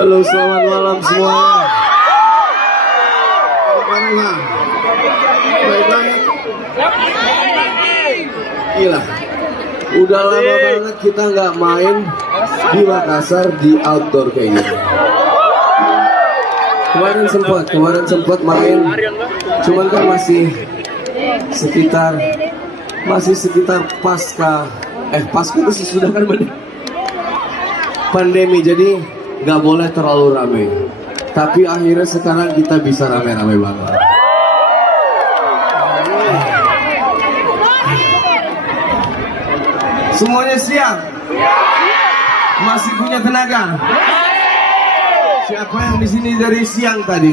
Halo, selamat malam semuanya. Bagaimana? Baik-baik. Gila. Udah lama banget kita nggak main di Makassar di outdoor kayak gini. Kemarin sempat main, cuman kan masih sekitar pasca itu sudah kan pandemi, jadi nggak boleh terlalu rame. Tapi akhirnya sekarang kita bisa rame-rame banget. Semuanya siap? Masih punya tenaga? Siapa yang di sini dari siang tadi?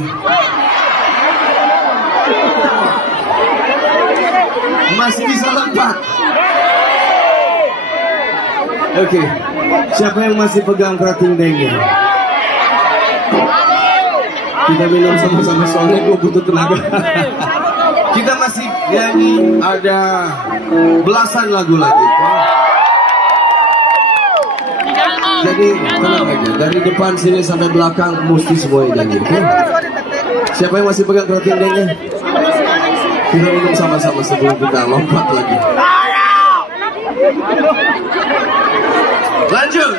Masih bisa lompat? Oke. Siapa yang masih pegang kerating dengnya? Kita minum sama-sama soalnya gue butuh tenaga. Kita masih nyanyi ada belasan lagu lagi. Jadi tenang aja, dari depan sini sampai belakang mesti semuanya nyanyi, oke? Siapa yang masih pegang kerating dengnya? Kita minum sama-sama sebelum kita lompat lagi. Lanjut.